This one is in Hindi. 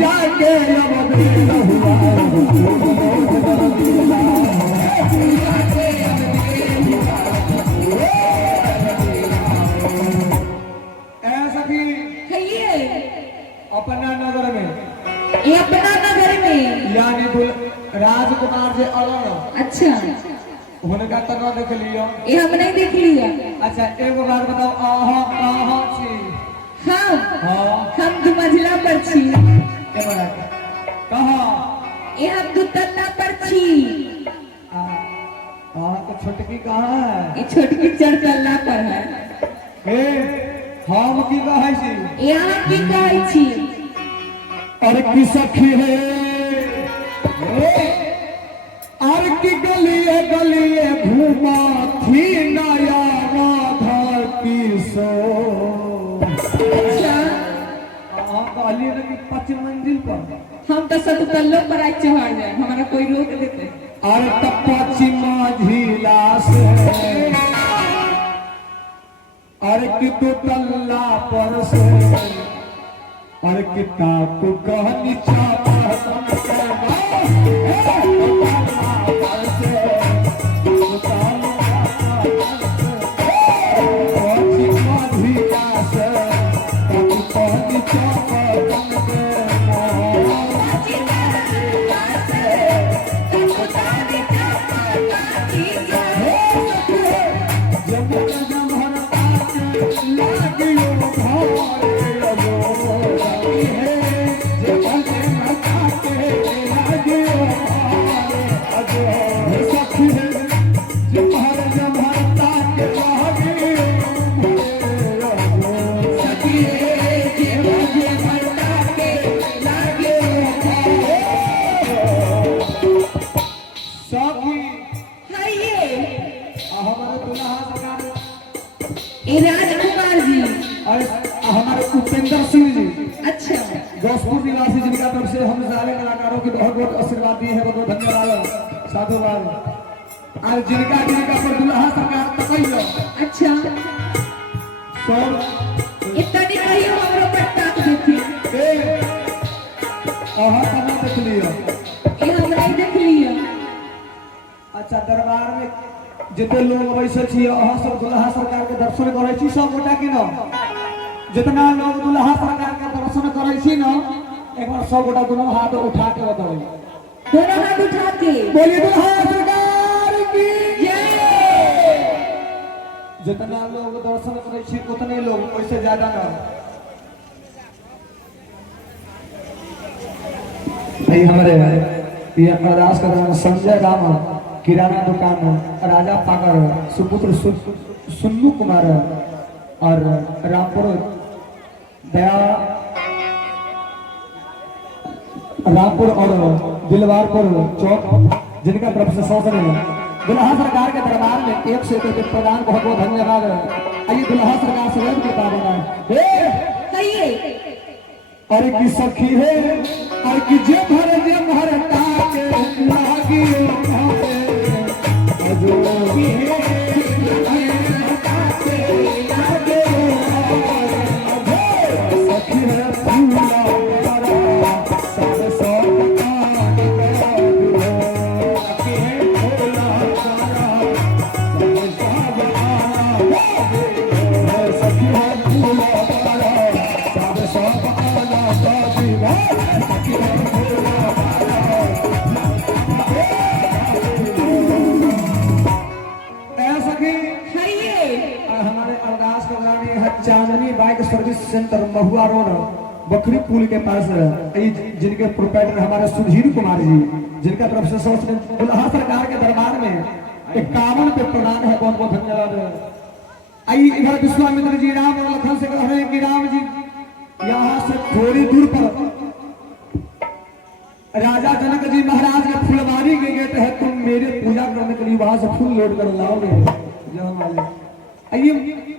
जाके ऐसा भी अपना नगर में, ये अपना नगर में यानी राजकुमार जे अलग। अच्छा, उनका तो न देख लियो, ये हम नहीं देख लिया। अच्छा एक बार बताओ, कहाँ छी? हम दो मंजिला पर छी। कहाँ? ये हम दो तल्ला पर छी। तो छोटकी कहाँ है? ये छोटकी चार तल्ला पर है। हम की कहे छी? यहाँ की कहे छी? और की सखी है, और की गलिए गलिए घूमा थी नया राधा की सो। अच्छा, कहलिए ना कि 5 मंजिल पर, हम तो सब तल्लों पर आज चढ़ जाए, हमारा कोई रोक देते। और तब 5 मंजिला से, और कि 2 तल्ला पर से, और किताब को कहनी चाहता राजकुमार जी और हमारे उपेंद्र सिंह जी। अच्छा, गोसपुर निवासी, जिनका तरफ से हम सारे कलाकारों की बहुत बहुत आशीर्वाद दिए हैं, बहुत बहुत धन्यवाद साधुवाद। और जिनका पर दुल्हा सरकार तकैयो। अच्छा, तो इतना नहीं कहियो हमरो पर ताक देती। कहाँ देख लियो? ये हम नहीं देख लियो। अच्छा, दरबार में जितने लोग वैसे छिए, अहाँ सब दुल्हा सरकार के दर्शन करे छी सब गोटा की न? जितना लोग दुल्हा सरकार के दर्शन करे छी न, एक बार सब गोटा दोनों हाथ उठा के बताओ। दोनों हाथ उठा के बोलिए दुल्हा सरकार की जय। जितना लोग दर्शन करे छी उतने लोग, वैसे ज्यादा न। नहीं, हमारे ये अरदास कर रहे हैं संजय राम किराना दुकान, राजा पाकर, सुपुत्र सुन्नू कुमार और रामपुर दया, रामपुर और दिलवारपुर चौक, जिनका तरफ से 100 दुल्हा सरकार के दरबार में 1 से 1 प्रदान, बहुत बहुत धन्यवाद। आइए दुल्हा सरकार से रेड बता देना और की सखी है, और की जे भर ताके लागियो चांदनी बाइक सर्विस सेंटर, महुआ रोड, बखरी पुल के पास, जिनके प्रोप्राइटर हमारे सुधीर कुमार जी, जिनका तरफ से 100 दुल्हा सरकार के दरबार में 51 पे प्रदान है, बहुत बहुत धन्यवाद। आई इधर विश्वामित्र जी राम और लखन से कह रहे हैं कि राम जी यहाँ से थोड़ी दूर पर राजा जनक जी महाराज के फुलवारी के गेट है, तुम मेरे पूजा करने के लिए वहां से फूल लोड कर लाओगे। आइए